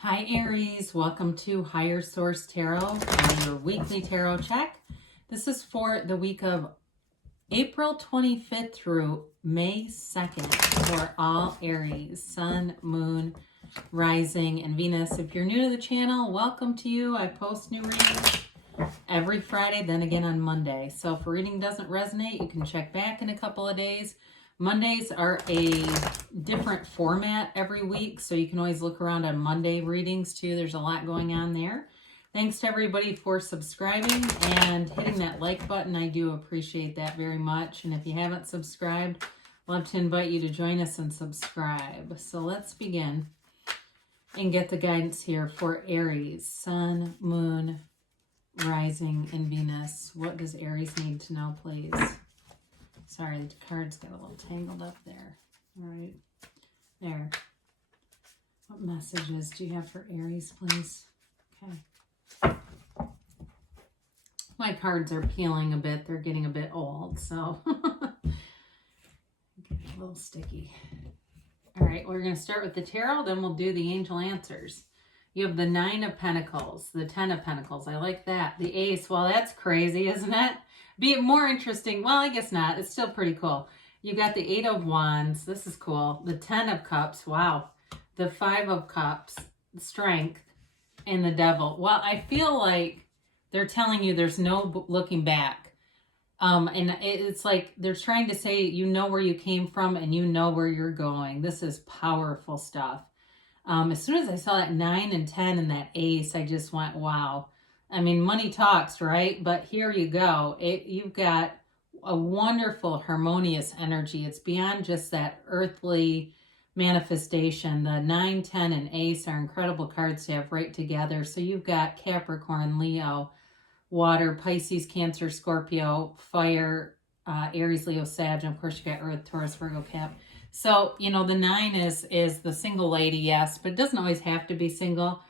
Hi Aries, welcome to Higher Source Tarot and your weekly tarot check. This is for the week of April 25th through May 2nd for all Aries, Sun, Moon, Rising, and Venus. If you're new to the channel, welcome to you. I post new readings every Friday, then again on Monday. So if a reading doesn't resonate, you can check back in a couple of days. Mondays are a different format every week, so you can always look around on Monday readings too. There's a lot going on there. Thanks to everybody for subscribing and hitting that like button. I do appreciate that very much. And if you haven't subscribed, I'd love to invite you to join us and subscribe. So let's begin and get the guidance here for Aries, Sun, Moon, Rising, and Venus. What does Aries need to know, please? Sorry, the cards got a little tangled up there. All right, there. What messages do you have for Aries, please? Okay. My cards are peeling a bit. They're getting a bit old, so getting a little sticky. All right, we're going to start with the tarot, then we'll do the angel answers. You have the Nine of Pentacles, the Ten of Pentacles. I like that. The Ace, well, that's crazy, isn't it? Be more interesting. Well, I guess not. It's still pretty cool. You got the Eight of Wands. This is cool. The Ten of Cups. Wow. The Five of Cups. Strength. And the Devil. Well, I feel like they're telling you there's no looking back. And it's like they're trying to say you know where you came from and you know where you're going. This is powerful stuff. As soon as I saw that 9 and 10 and that Ace, I just went, wow. I mean, money talks, right? But here you go. You've got a wonderful, harmonious energy. It's beyond just that earthly manifestation. The 9, 10, and Ace are incredible cards to have right together. So you've got Capricorn, Leo, Water, Pisces, Cancer, Scorpio, Fire, Aries, Leo, Sag, and of course you got Earth, Taurus, Virgo, Cap. So, you know, the 9 is the single lady, yes, but it doesn't always have to be single.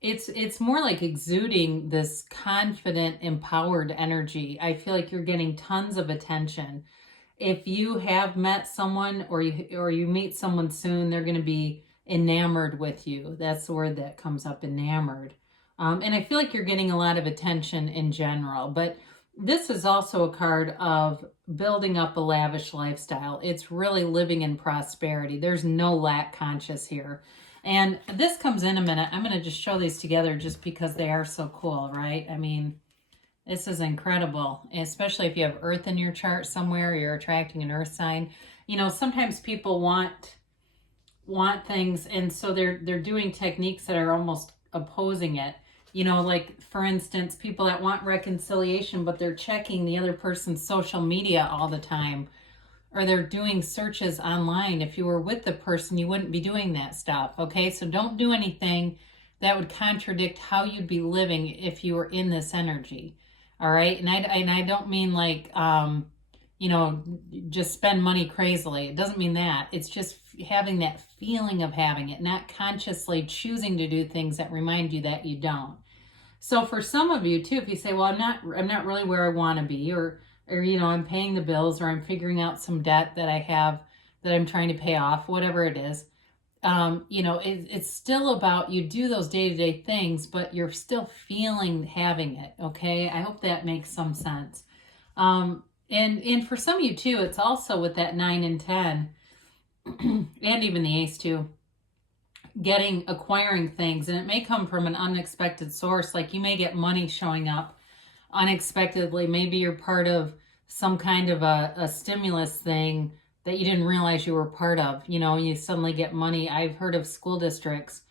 It's more like exuding this confident, empowered energy. I feel like you're getting tons of attention. If you have met someone or you meet someone soon, they're going to be enamored with you. That's the word that comes up, enamored. And I feel like you're getting a lot of attention in general. But this is also a card of building up a lavish lifestyle. It's really living in prosperity. There's no lack conscious here. And this comes in a minute. I'm going to just show these together just because they are so cool, right? I mean, this is incredible, especially if you have Earth in your chart somewhere, you're attracting an Earth sign. You know, sometimes people want things, and so they're doing techniques that are almost opposing it. You know, like, for instance, people that want reconciliation, but they're checking the other person's social media all the time. Or they're doing searches online. If you were with the person, you wouldn't be doing that stuff, okay? So don't do anything that would contradict how you'd be living if you were in this energy, all right? And I don't mean like, you know, just spend money crazily. It doesn't mean that. It's just having that feeling of having it, not consciously choosing to do things that remind you that you don't. So for some of you too, if you say, well, I'm not really where I want to be, or you know, I'm paying the bills, or I'm figuring out some debt that I have that I'm trying to pay off, whatever it is. You know, it's still about, you do those day-to-day things, but you're still feeling having it, okay? I hope that makes some sense. And for some of you too, it's also with that 9 and 10, and even the Ace too, acquiring things, and it may come from an unexpected source. Like you may get money showing up unexpectedly. Maybe you're part of some kind of a stimulus thing that you didn't realize you were part of. You know, you suddenly get money. I've heard of school districts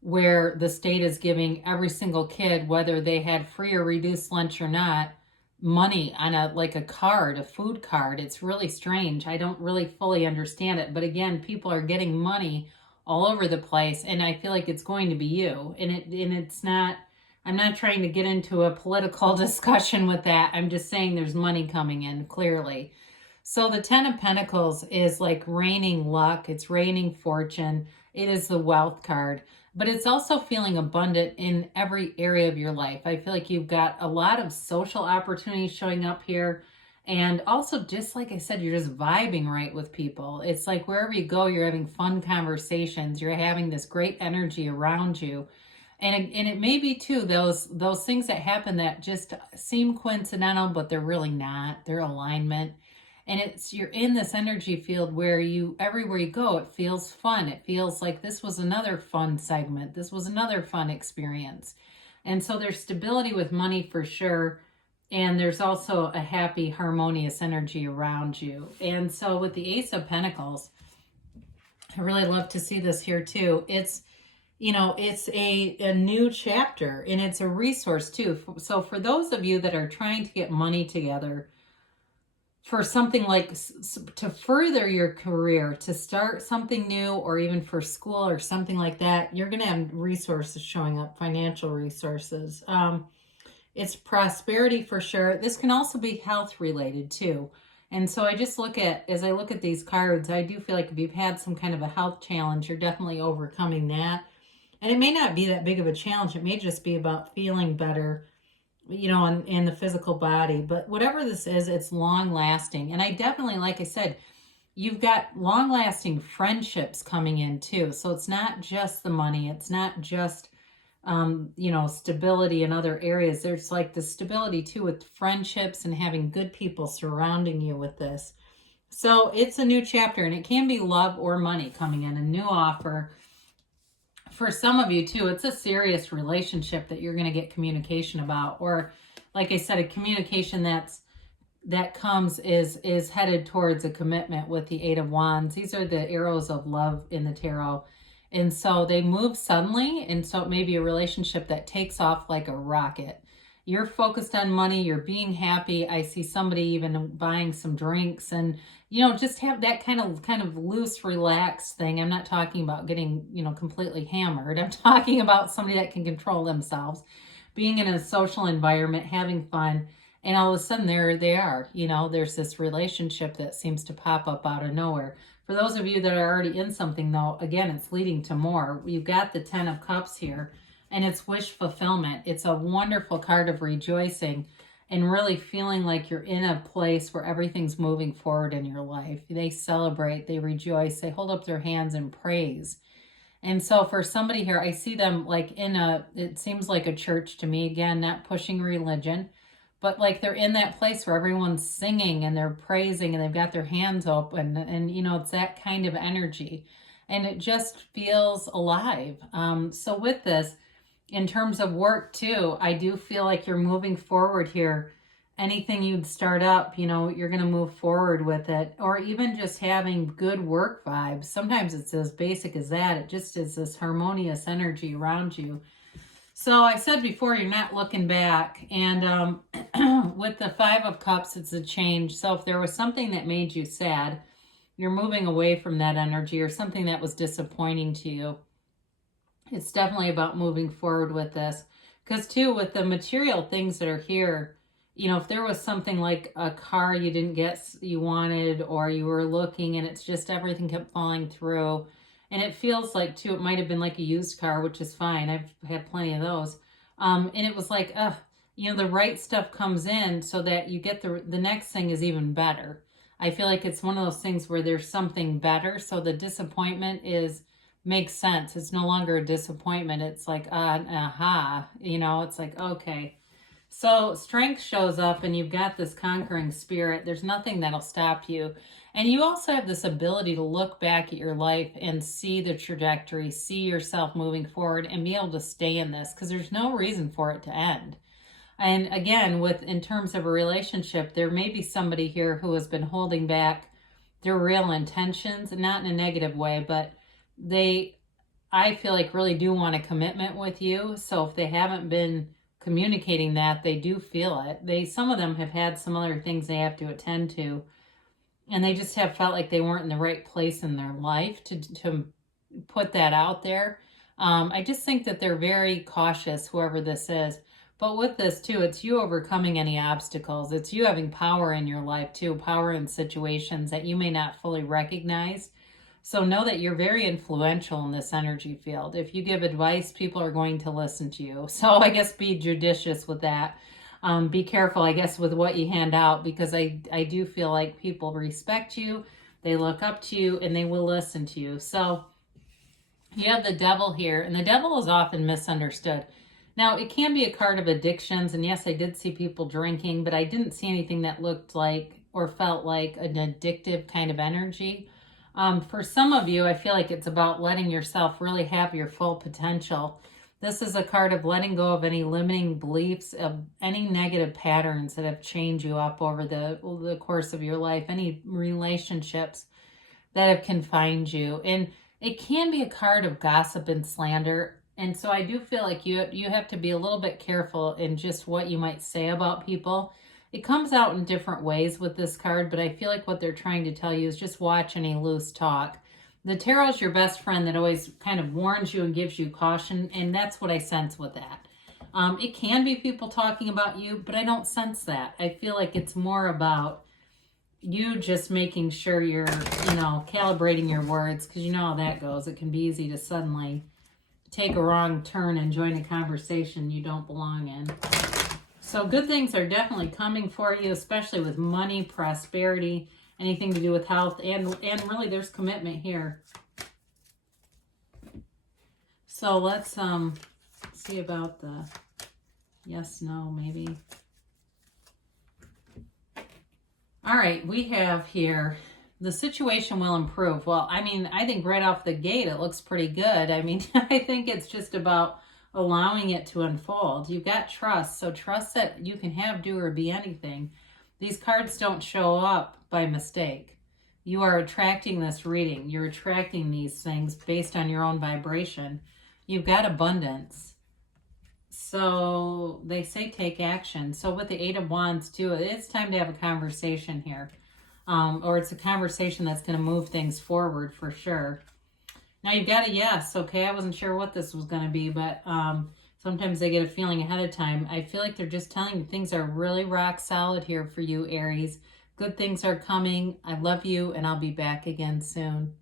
where the state is giving every single kid, whether they had free or reduced lunch or not, money on a card, a food card. It's really strange. I don't really fully understand it. But again, people are getting money all over the place, and I feel like it's going to be you. And it's not, I'm not trying to get into a political discussion with that. I'm just saying there's money coming in, clearly. So the 10 of Pentacles is like raining luck. It's raining fortune. It is the wealth card. But it's also feeling abundant in every area of your life. I feel like you've got a lot of social opportunities showing up here. And also, just like I said, you're just vibing right with people. It's like wherever you go, you're having fun conversations. You're having this great energy around you. And it may be too those things that happen that just seem coincidental, but they're really not. They're alignment. And you're in this energy field where everywhere you go, it feels fun. It feels like this was another fun segment. This was another fun experience. And so there's stability with money for sure. And there's also a happy, harmonious energy around you. And so with the Ace of Pentacles, I really love to see this here too. It's a new chapter, and it's a resource too. So for those of you that are trying to get money together for something like to further your career, to start something new, or even for school or something like that, you're going to have resources showing up, financial resources. It's prosperity for sure. This can also be health related too. And so as I look at these cards, I do feel like if you've had some kind of a health challenge, you're definitely overcoming that. And it may not be that big of a challenge. It may just be about feeling better, in the physical body. But whatever this is, it's long lasting. And I definitely, like I said, you've got long lasting friendships coming in too. So it's not just the money. It's not just, stability in other areas. There's like the stability too with friendships and having good people surrounding you with this. So it's a new chapter, and it can be love or money coming in, a new offer. For some of you too, it's a serious relationship that you're going to get communication about, or like I said, a communication that comes is headed towards a commitment with the Eight of Wands. These are the arrows of love in the tarot. And so they move suddenly. And so it may be a relationship that takes off like a rocket. You're focused on money. You're being happy. I see somebody even buying some drinks and, just have that kind of loose, relaxed thing. I'm not talking about getting, completely hammered. I'm talking about somebody that can control themselves, being in a social environment, having fun. And all of a sudden there they are, there's this relationship that seems to pop up out of nowhere. For those of you that are already in something though, again, it's leading to more. You've got the 10 of Cups here, and it's wish fulfillment. It's a wonderful card of rejoicing and really feeling like you're in a place where everything's moving forward in your life. They celebrate, they rejoice, they hold up their hands in praise. And so for somebody here, I see them like it seems like a church to me, again, not pushing religion, but like they're in that place where everyone's singing and they're praising and they've got their hands open, and it's that kind of energy, and it just feels alive. So with this, in terms of work too, I do feel like you're moving forward here. Anything you'd start up, you're going to move forward with it, or even just having good work vibes. Sometimes it's as basic as that. It just is this harmonious energy around you. So I said before, you're not looking back. And with the 5 of Cups, it's a change. So if there was something that made you sad, you're moving away from that energy, or something that was disappointing to you. It's definitely about moving forward with this. Because too, with the material things that are here, if there was something like a car you didn't get you wanted, or you were looking and it's just everything kept falling through. And it feels like too, it might have been like a used car, which is fine. I've had plenty of those. And it was like, the right stuff comes in so that you get the next thing is even better. I feel like it's one of those things where there's something better. So the disappointment makes sense. It's no longer a disappointment. It's like, aha, it's like, okay. So strength shows up, and you've got this conquering spirit. There's nothing that'll stop you. And you also have this ability to look back at your life and see the trajectory, see yourself moving forward, and be able to stay in this, because there's no reason for it to end. And again, in terms of a relationship, there may be somebody here who has been holding back their real intentions, not in a negative way, but I feel like really do want a commitment with you. So if they haven't been communicating that, they do feel it. Some of them have had some other things they have to attend to, and they just have felt like they weren't in the right place in their life to put that out there. I just think that they're very cautious, whoever this is. But with this too, it's you overcoming any obstacles. It's you having power in your life too, power in situations that you may not fully recognize. So know that you're very influential in this energy field. If you give advice, people are going to listen to you. So I guess be judicious with that. Be careful, I guess, with what you hand out, because I do feel like people respect you, they look up to you, and they will listen to you. So you have the devil here, and the devil is often misunderstood. Now, it can be a card of addictions, and yes, I did see people drinking, but I didn't see anything that looked like or felt like an addictive kind of energy. For some of you, I feel like it's about letting yourself really have your full potential. This is a card of letting go of any limiting beliefs, of any negative patterns that have chained you up over the course of your life, any relationships that have confined you. And it can be a card of gossip and slander. And so I do feel like you have to be a little bit careful in just what you might say about people. It comes out in different ways with this card, but I feel like what they're trying to tell you is just watch any loose talk. The tarot is your best friend that always kind of warns you and gives you caution, and that's what I sense with that. It can be people talking about you, but I don't sense that. I feel like it's more about you just making sure you're, calibrating your words, because you know how that goes. It can be easy to suddenly take a wrong turn and join a conversation you don't belong in. So good things are definitely coming for you, especially with money, prosperity, anything to do with health, and really there's commitment here. So let's see about the yes, no, maybe. All right, we have here, the situation will improve. Well, I mean, I think right off the gate, it looks pretty good. I mean, I think it's just about allowing it to unfold. You've got trust, so trust that you can have, do, or be anything. These cards don't show up by mistake. You are attracting this reading. You're attracting these things based on your own vibration. You've got abundance. So they say take action. So with the Eight of Wands too, it's time to have a conversation here. Or it's a conversation that's going to move things forward for sure. Now you've got a yes, okay? I wasn't sure what this was going to be, but sometimes I get a feeling ahead of time. I feel like they're just telling you things are really rock solid here for you, Aries. Good things are coming. I love you, and I'll be back again soon.